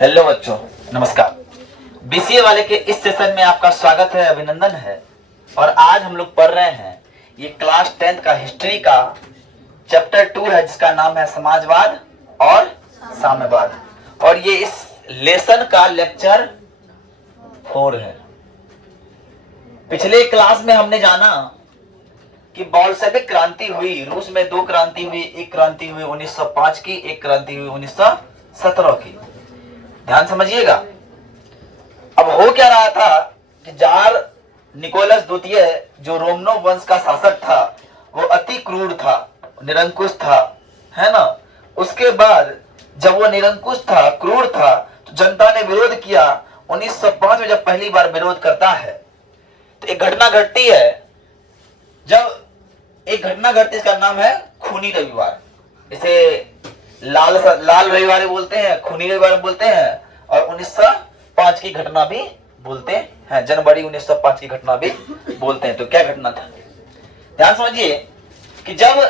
Hello बच्चों, नमस्कार। BCA वाले के इस सेशन में आपका स्वागत है, अभिनंदन है। और आज हम लोग पढ़ रहे हैं ये क्लास 10th का हिस्ट्री का चैप्टर 2 है, जिसका नाम है समाजवाद और साम्यवाद। और ये इस लेसन का लेक्चर 4 है। पिछले क्लास में हमने जाना कि बोल्शेविक क्रांति हुई, रूस में 2 क्रांति हुई। एक क्रांति हुई 1905 की, एक क्रांति हुई 1917 की। ध्यान समझिएगा। अब हो क्या रहा था कि जार निकोलस द्वितीय, जो रोमनोव वंश का शासक था, वो अति क्रूर था, निरंकुश था, है ना। उसके बाद जब वो निरंकुश था, क्रूर था, तो जनता ने विरोध किया। 1905 में जब पहली बार विरोध करता है तो एक घटना घटती है। जब एक घटना घटती, इसका नाम है खूनी रविवार। इसे लाल रविवार बोलते हैं, खूनी रविवार बोलते हैं, और 1905 की घटना भी बोलते हैं, जनवरी 1905 की घटना भी बोलते हैं। तो क्या घटना था, ध्यान समझिए कि जब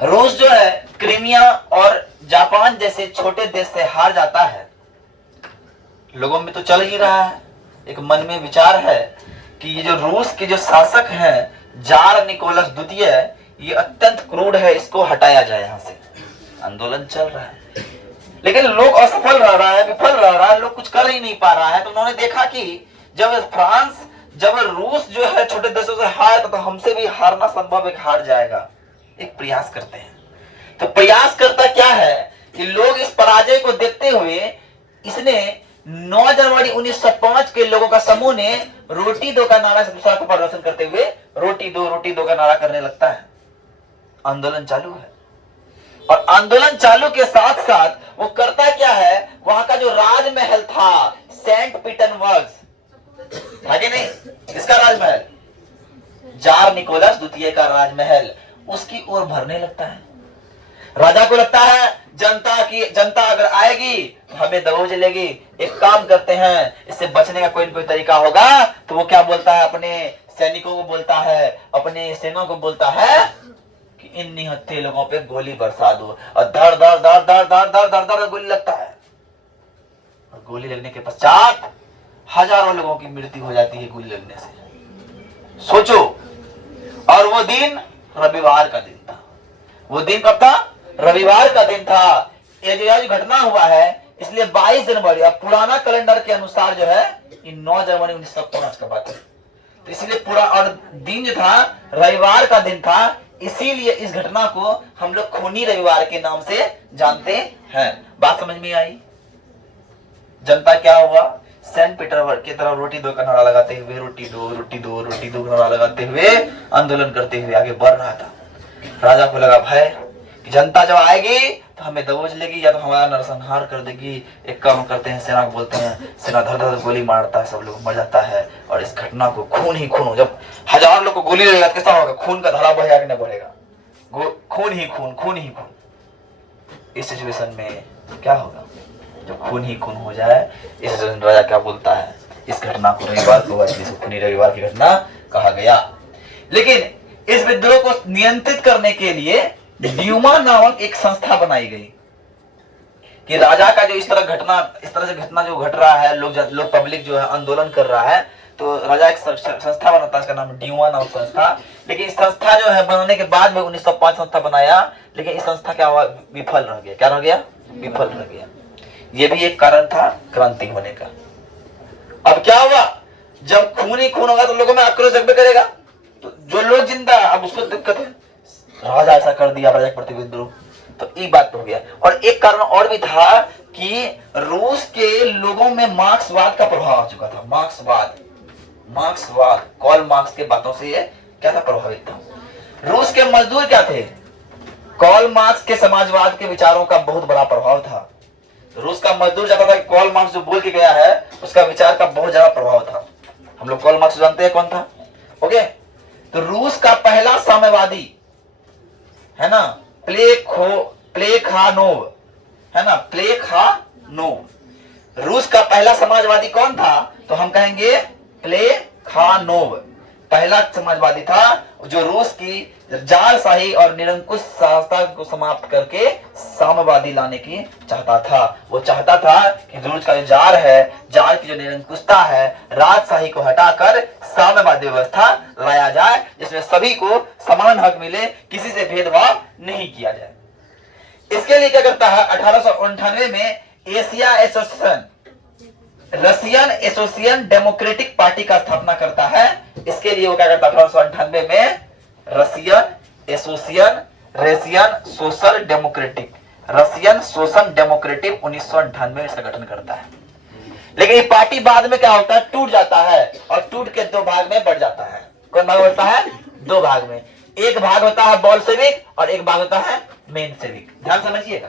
रूस जो है क्रीमिया और जापान जैसे छोटे देश से हार जाता है, लोगों में तो चल ही रहा है, एक मन में विचार है कि ये जो रूस के जो शासक हैं जार निकोलस द्वितीय, ये अत्यंत क्रूर है, इसको हटाया जाए यहाँ से। आंदोलन चल रहा है, लेकिन लोग असफल रह रहा है, विफल रह रहा है, लोग कुछ कर ही नहीं पा रहा है। तो उन्होंने देखा कि जब रूस जो है छोटे देशों से हार, तो हमसे भी हारना संभव है, हार जाएगा। एक प्रयास करते हैं। तो प्रयास करता क्या है कि लोग इस पराजय को देखते हुए, इसने 9 जनवरी 1905 के लोगों का समूह ने रोटी दो का नारा से दूसरा को प्रदर्शन करते हुए रोटी दो का नारा करने लगता है। आंदोलन चालू है, और आंदोलन चालू के साथ साथ वो करता क्या है, वहां का जो राजमहल था सेंट पीटर्सबर्ग, था कि नहीं, किसका राजमहल, जार निकोलस द्वितीय का राजमहल, उसकी ओर भरने लगता है। राजा को लगता है जनता अगर आएगी तो हमें दबोच लेगी। एक काम करते हैं, इससे बचने का कोई न कोई तरीका होगा। तो वो क्या बोलता है, अपने सैनिकों को बोलता है, अपने सेना को बोलता है कि इन निहत्थे लोगों पे गोली बरसा दो। और धड़ धड़ धड़ धड़ धड़ धड़ धड़ धड़ गोली लगता है, और गोली लगने के पश्चात हजारों लोगों की मृत्यु हो जाती है गोली लगने से। सोचो। और वो दिन रविवार का दिन था। वो दिन कब था, रविवार का दिन था। ये जो घटना हुआ है, इसलिए 22 जनवरी, अब पुराना कैलेंडर के अनुसार जो है 9 जनवरी 1905 का बात है। तो इसलिए पूरा, और दिन जो था रविवार का दिन था, इसीलिए इस घटना को हम लोग खूनी रविवार के नाम से जानते हैं। बात समझ में आई। जनता क्या हुआ, सेंट पीटर्सबर्ग की तरफ रोटी दो का नारा लगाते हुए, रोटी दो का नारा लगाते हुए, आंदोलन करते हुए आगे बढ़ रहा था। राजा को लगा भय कि जनता जब आएगी तो हमें दबोच लेगी, या तो हमारा नरसंहार कर देगी। एक काम करते हैं, सेना को बोलते हैं, सेना धर धर गोली मारता है, सब लोग मर जाता है। और इस घटना को खून ही खून हो, जब 1000 लोग को गोली लगेगा कैसा होगा, खून का धारा बहेगा कि नहीं बढ़ेगा, खून ही खून। इस सिचुएशन में क्या होगा, जब खून ही खून हो जाए, इस सिचुएशन राजा क्या बोलता है, इस घटना को रविवार को खूनी रविवार की घटना कहा गया। लेकिन इस विद्रोह को नियंत्रित करने के लिए ड्यूमा नामक एक संस्था बनाई गई कि राजा का जो इस तरह से घटना जो घट रहा है, लोग पब्लिक जो है आंदोलन कर रहा है, तो राजा एक संस्था बनाता है, इसका नाम ड्यूमा नामक संस्था। लेकिन इस संस्था जो है बनाने के बाद में 1905 संस्था बनाया, लेकिन इस संस्था क्या हुआ, विफल रह गया। क्या रह गया, विफल रह गया। ये भी एक कारण था क्रांति होने का। अब क्या हुआ, जब खून ही खून होगा तो लोगों में आक्रोश जगबे करेगा। तो जो लोग जिंदा, अब उसको दिक्कत है, राजा ऐसा कर दिया, राजा के प्रति विद्रोह, तो एक बात हो गया। और एक कारण और भी था कि रूस के लोगों में मार्क्सवाद का प्रभाव आ चुका था। मार्क्सवाद कॉल मार्क्स के बातों से ये क्या था, प्रभावित था। रूस के मजदूर क्या थे, कॉल मार्क्स के समाजवाद के विचारों का बहुत बड़ा प्रभाव था। रूस का मजदूर चाहता था कि कॉल मार्क्स जो बोल के गया है, उसका विचार का बहुत ज्यादा प्रभाव था। हम लोग कॉल मार्क्स जानते हैं कौन था, ओके। तो रूस का पहला साम्यवादी है ना, प्लेखानोव, है ना, प्लेखानोव। रूस का पहला समाजवादी कौन था, तो हम कहेंगे प्लेखानोव। पहला समाजवादी था जो रूस की जारशाही और निरंकुश शासकता को समाप्त करके साम्यवादी लाने की चाहता था। वो चाहता था कि रूस का जो जार है, जार की जो निरंकुशता है, राजशाही को हटाकर साम्यवादी व्यवस्था लाया जाए, जिसमें सभी को समान हक मिले, किसी से भेदभाव नहीं किया जाए। इसके लिए क्या करता है, 1898 में Asia association, Russian association democratic party का स्थापना करता है। इसके लिए वो क्या करता है, 1898 में Russian association, Russian social democratic, Russian social democratic 1998 में इसका गठन करता है। लेकिन ये पार्टी बाद में क्या होता है, टूट जाता है और टूट के दो भाग में बढ़ जाता है। कौन भाग होता है, दो भाग में। एक भाग होता है बोल्शेविक और एक भाग होता है मेनशेविक। ध्यान समझिएगा,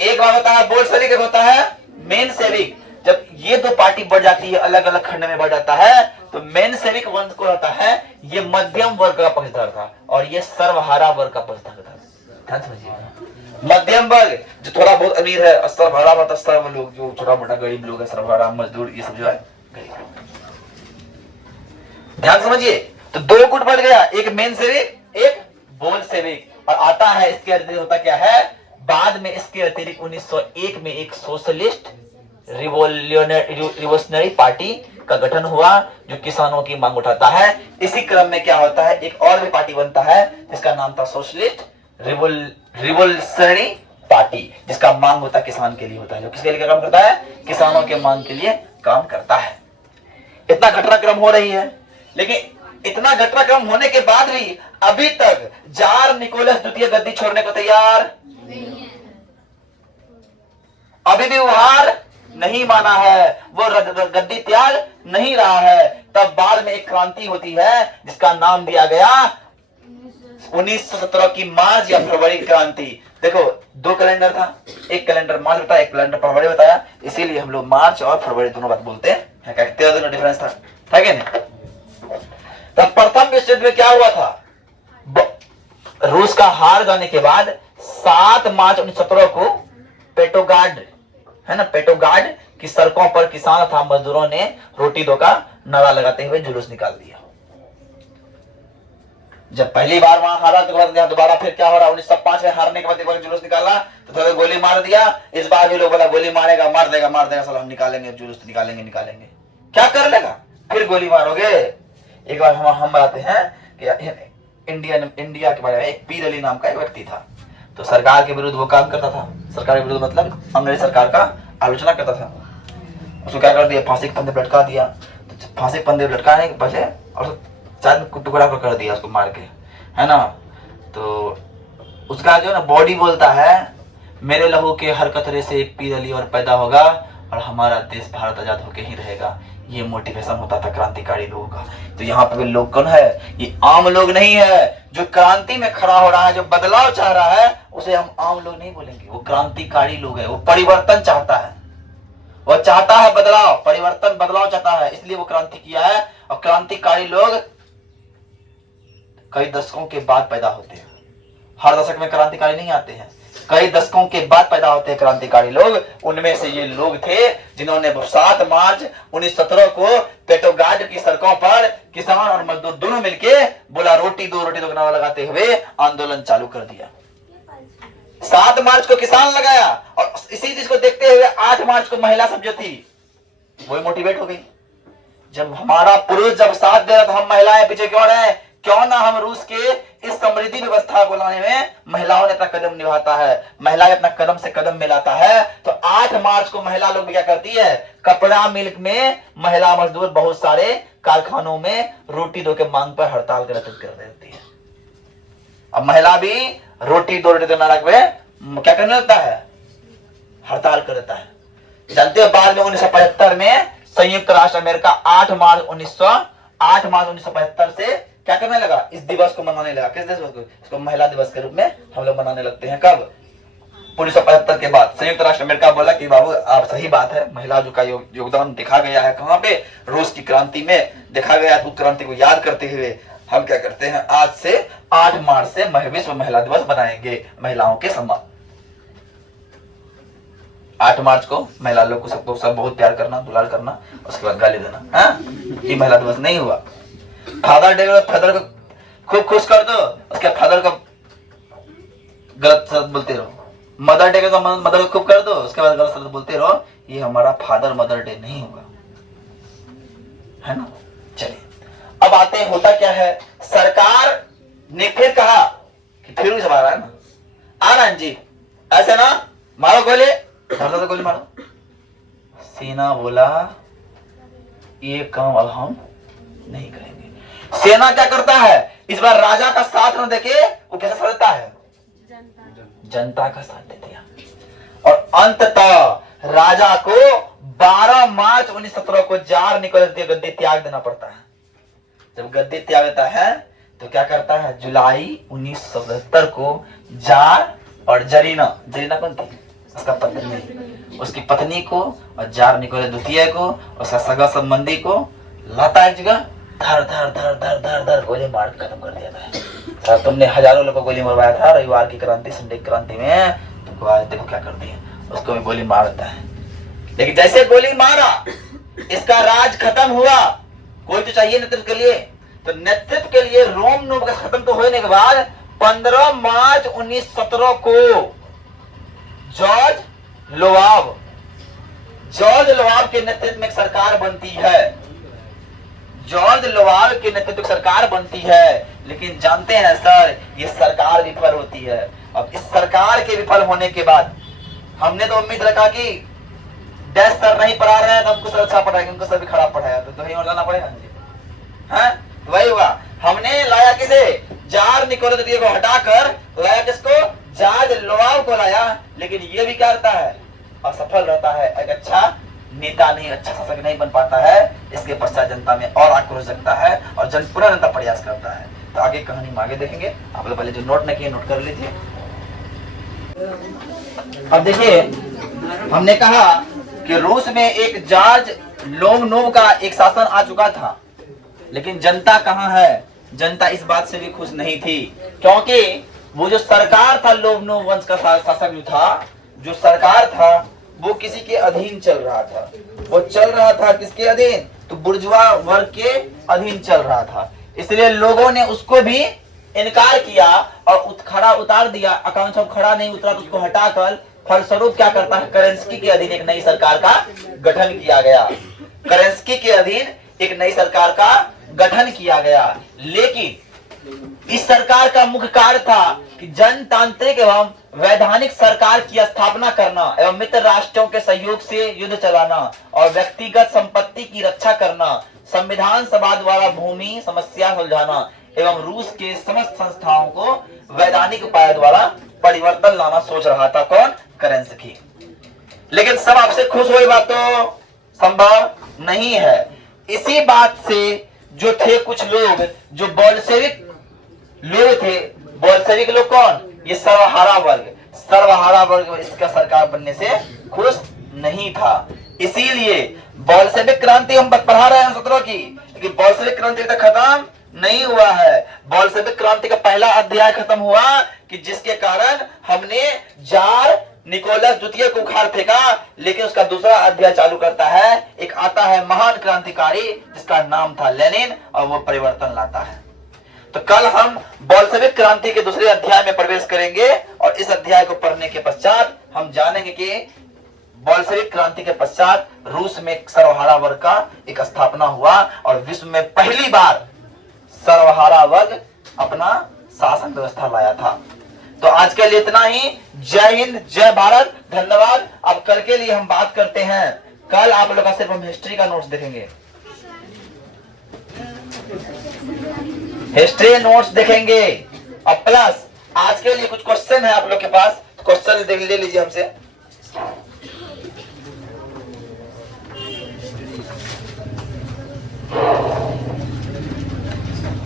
एक भाग होता है बोल्शेविक, एक होता है मेनशेविक। जब ये दो पार्टी बढ़ जाती है, अलग अलग खंड में बढ़ जाता है, तो मेनशेविक वंश को होता है, ये मध्यम वर्ग का पक्षधर था और ये सर्वहारा वर्ग का पक्षधर था। ध्यान समझिएगा, मध्यम वर्ग जो थोड़ा बहुत अमीर है, सर्वहारा मतलब सर्व लोग जो छोटा मोटा गरीब लोग है, सर्वहारा मजदूर, ये सब जो है गरीब लोग। ध्यान समझिए, तो दो गुट बढ़ गया, एक मेनशेविक, एक बोल्शेविक। और आता है इसके अतिरिक्त होता क्या है, बाद में इसके अतिरिक्त 1901 में एक सोशलिस्ट रिवोल्यूशनरी पार्टी का गठन हुआ जो किसानों की मांग उठाता है। इसी क्रम में क्या होता है, एक और भी पार्टी बनता है जिसका नाम था सोशलिस्ट रिवोल्यूशनरी पार्टी, जिसका मांग होता है किसान के लिए होता है, जो किसके लिए काम करता है, किसानों के मांग के लिए काम करता है। इतना घटनाक्रम हो रही है, लेकिन इतना घटनाक्रम होने के बाद भी अभी तक जार निकोलस द्वितीय गद्दी छोड़ने को तैयार नहीं है, अभी भी वो हार नहीं माना है, वो गद्दी त्याग नहीं रहा है। तब बाद में एक क्रांति होती है जिसका नाम दिया गया 1917 की मार्च या फरवरी क्रांति। देखो दो कैलेंडर था, एक कैलेंडर मार्च बताया, एक कैलेंडर फरवरी बताया, इसीलिए हम लोग मार्च और फरवरी दोनों बात बोलते हैं। 13 दिन का डिफरेंस था, है क्या नहीं। तब प्रथम विश्व युद्ध में क्या हुआ था, रूस का हार जाने के बाद 7 मार्च 1917 को पेट्रोग्राड है ना, पेट्रोग्राड की सड़कों पर किसान तथा मजदूरों ने रोटी दो का नारा लगाते हुए जुलूस निकाल दिया। जब पहली बार वहां हारा तो दोबारा फिर क्या हो रहा, 1905 में हारने के बाद जुलूस निकाला तो थोड़ा गोली मार दिया। इस बार भी लोग बोला गोली मारेगा, मार देगा साला, हम निकालेंगे जुलूस, निकालेंगे। क्या कर लेगा, फिर गोली मारोगे। एक बार हम बताते हैं कि इंडिया के बारे में एक पीर अली नाम का एक व्यक्ति था, तो सरकार के विरुद्ध वो काम करता था। सरकार के विरुद्ध मतलब अंग्रेज सरकार का आलोचना करता था। उसको क्या कर दिया, फांसी के फंदे पर लटका दिया। तो फांसी के फंदे पर लटकाने के पहले और चार टुकड़ा कर दिया उसको मार के, है ना। तो उसका जो ना बॉडी बोलता है, मेरे लहू के हर कतरे से एक पीर अली और पैदा होगा और हमारा देश भारत आजाद होके ही रहेगा। ये मोटिवेशन होता था क्रांतिकारी लोगों का। तो यहाँ पे लोग कौन है, ये आम लोग नहीं है। जो क्रांति में खड़ा हो रहा है, जो बदलाव चाह रहा है, उसे हम आम लोग नहीं बोलेंगे, वो क्रांतिकारी लोग है। वो परिवर्तन चाहता है, वो चाहता है बदलाव, परिवर्तन, बदलाव चाहता है, इसलिए वो क्रांति किया है। और क्रांतिकारी लोग कई दशकों के बाद पैदा होते हैं, हर दशक में क्रांतिकारी नहीं आते हैं, कई दशकों के बाद पैदा होते हैं क्रांतिकारी लोग। उनमें से ये लोग थे जिन्होंने 7 मार्च 1917 को पेट्रोग्राड की सड़कों पर किसान और मजदूर दोनों मिलके बोला रोटी दो का नारा लगाते हुए आंदोलन चालू कर दिया। 7 मार्च को किसान लगाया और इसी चीज को देखते हुए 8 मार्च को महिला सब जो थी वही मोटिवेट हो गई। जब हमारा पुरुष जब साथ दे रहा तो हम महिलाएं पीछे क्यों रहे, क्यों ना हम रूस के इस समृद्धि व्यवस्था को लाने में महिलाओं ने अपना कदम निभाता है, महिलाएं अपना कदम से कदम मिलाता है। तो 8 मार्च को महिला लोग क्या करती है, कपड़ा मिल में महिला मजदूर बहुत सारे कारखानों में रोटी दो के मांग पर हड़ताल कर देती है। अब महिला भी रोटी दो नारा पे क्या करने लगता है, हड़ताल कर देता है। जानते हो बाद में 1975 में संयुक्त राष्ट्र अमेरिका 8 मार्च 1975 से क्या करने लगा, इस दिवस को मनाने लगा। किस दिवस को, इसको महिला दिवस के रूप में हम लोग मनाने लगते हैं। कब, 1975 के बाद संयुक्त राष्ट्र अमेरिका बोला कि बाबू आप सही बात है, महिला जो का योगदान देखा गया है कहां पे, रूस की क्रांति में देखा गया। तो क्रांति को याद करते हुए हम क्या करते हैं, आज से 8 मार्च से विश्व महिला दिवस बनाएंगे, महिलाओं के सम्मान। 8 मार्च को महिला लोग को सबको सब बहुत प्यार करना, दुलार करना, उसके बाद गाली देना, हाँ? ये महिला दिवस नहीं हुआ। फादर डे फादर को खूब खुश कर दो, उसके फादर को गलत शब्द बोलते रहो। मदर डे का मदर को खूब कर दो, उसके बाद गलत शब्द बोलते रहो, ये हमारा फादर मदर डे नहीं होगा, है ना। चलिए अब आते हैं, होता क्या है, सरकार ने फिर कहा कि फिर भी सवाल है ना, आनंद जी ऐसे ना मारो गोली, तो गोली मारो। सेना बोला ये काम अब हम नहीं करेंगे। सेना क्या करता है, इस बार राजा का साथ न देके वो कैसा साथ देता है, जनता का साथ दे दिया। और अंततः राजा को 12 मार्च 1917 को जार निकोलस दे गद्दी त्याग देना पड़ता है। जब गद्दी त्याग देता है तो क्या करता है, जुलाई 1977 को जार और जरीना, जरीना कौन थी, उसका पत्नी, उसकी पत्नी को और जार निकोलस द्वितीय को उसका सगा संबंधी को लाता एक जगह, धर धर धर धर धर धर गोली मार खत्म कर दिया था। तुमने हजारों लोगों को गोली मरवाया था रविवार की क्रांति, संडे की क्रांति में, तुमको आज देखो क्या कर दिया, उसको भी गोली मार देता है। लेकिन जैसे गोली मारा इसका राज खत्म हुआ, कोई तो चाहिए नेतृत्व के लिए, तो नेतृत्व के लिए रोम नोब का खत्म तो होने के बाद 15 मार्च 1917 को जॉर्ज लोवाब के नेतृत्व में सरकार बनती है। जॉर्ज लोवाब के नेतृत्व में सरकार बनती है, लेकिन जानते हैं सर ये सरकार विफल होती है। अब इस सरकार के विफल होने के बाद हमने तो उम्मीद रखा कि डैश सर नहीं पढ़ा रहे हैं तो हमको सर अच्छा पढ़ाएंगे, उनको सर भी खराब पढ़ाया तो कहीं और जाना पड़ेगा जी, हैं वही हुआ। हमने लाया किसे, जार निकोलस द्वितीय को हटाकर लाया किसको, जॉर्ज लोवाब को लाया, लेकिन ये भी क्या रहता है, असफल रहता है, एक अच्छा नेता नहीं, अच्छा शासक नहीं बन पाता है। इसके पश्चात जनता में और आक्रोश जगता है और पुनः जनता प्रयास करता है। तो आगे कहानी में आगे देखेंगे, आप लोग पहले जो नोट नहीं किए नोट कर लीजिए। अब देखिए हमने कहा कि रूस में एक जॉर्ज लोमनोव का एक शासन आ चुका था, लेकिन जनता कहाँ है, जनता इस बात से भी खुश नहीं थी, क्योंकि वो जो सरकार था, लोमनोव वंश का शासक जो था, जो सरकार था वो किसी के अधीन चल रहा था। वो चल रहा था किसके अधीन, तो बुर्जुआ वर्ग के अधीन चल रहा था। इसलिए लोगों ने उसको भी इनकार किया और खड़ा उतार दिया। अकाउंट सब खड़ा नहीं उतरा तो उसको हटाकर फलस्वरूप क्या करता है, करेंस्की के अधीन एक नई सरकार का गठन किया गया। करेंस्की के अधीन एक नई सरकार का गठन किया गया। लेकिन इस सरकार का मुख्य कार्य था कि जनतांत्रिक एवं वैधानिक सरकार की स्थापना करना एवं मित्र राष्ट्रों के सहयोग से युद्ध चलाना और व्यक्तिगत संपत्ति की रक्षा करना, संविधान सभा द्वारा भूमि समस्या सुलझाना एवं रूस के समस्त संस्थाओं को वैधानिक उपाय द्वारा परिवर्तन लाना सोच रहा था कौन, करेंस्की। लेकिन सब आपसे खुश हुई बात तो संभव नहीं है। इसी बात से जो थे कुछ लोग जो बोल्शेविक लोग थे, बोल्शेविक लोग कौन, ये सर्वहारा वर्ग इसका सरकार बनने से खुश नहीं था। इसीलिए बोल्शेविक क्रांति हम पढ़ा रहे हैं 17 की, लेकिन बोल्शेविक क्रांति तक खत्म नहीं हुआ है। बोल्शेविक क्रांति का पहला अध्याय खत्म हुआ कि जिसके कारण हमने जार निकोलस द्वितीय को उखाड़ फेंका, लेकिन उसका दूसरा अध्याय चालू करता है। एक आता है महान क्रांतिकारी जिसका नाम था लेनिन, और वो परिवर्तन लाता है। तो कल हम बोल्शेविक क्रांति के दूसरे अध्याय में प्रवेश करेंगे और इस अध्याय को पढ़ने के पश्चात हम जानेंगे कि बोल्शेविक क्रांति के पश्चात रूस में सर्वहारा वर्ग का एक स्थापना हुआ और विश्व में पहली बार सर्वहारा वर्ग अपना शासन व्यवस्था लाया था। तो आज के लिए इतना ही। जय हिंद, जय भारत, धन्यवाद। अब कल के लिए हम बात करते हैं, कल आप लोग का सिर्फ हम हिस्ट्री का नोट्स देखेंगे, हिस्ट्री नोट्स देखेंगे और प्लस आज के लिए कुछ क्वेश्चन है आप लोग के पास, क्वेश्चन ले लीजिए हमसे।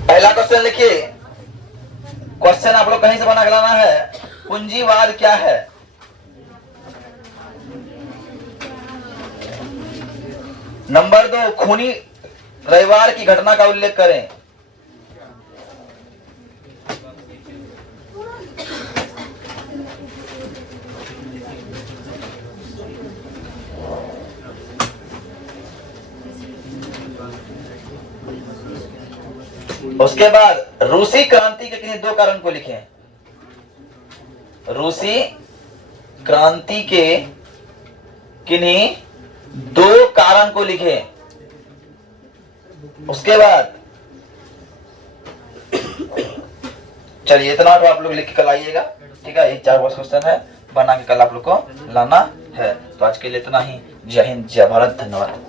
पहला क्वेश्चन लिखिए, क्वेश्चन आप लोग कहीं से बना के लाना है, पूंजीवाद क्या है। नंबर 2, खूनी रविवार की घटना का उल्लेख करें। उसके बाद रूसी क्रांति के किन्हीं दो कारण को लिखें। रूसी क्रांति के किन्हीं दो कारण को लिखें। उसके बाद चलिए इतना तो आप लोग लिख के कल आइएगा, ठीक है। ये 4 क्वेश्चन है, बना के कल आप लोग को लाना है। तो आज के लिए इतना ही। जय हिंद, जय भारत, धन्यवाद।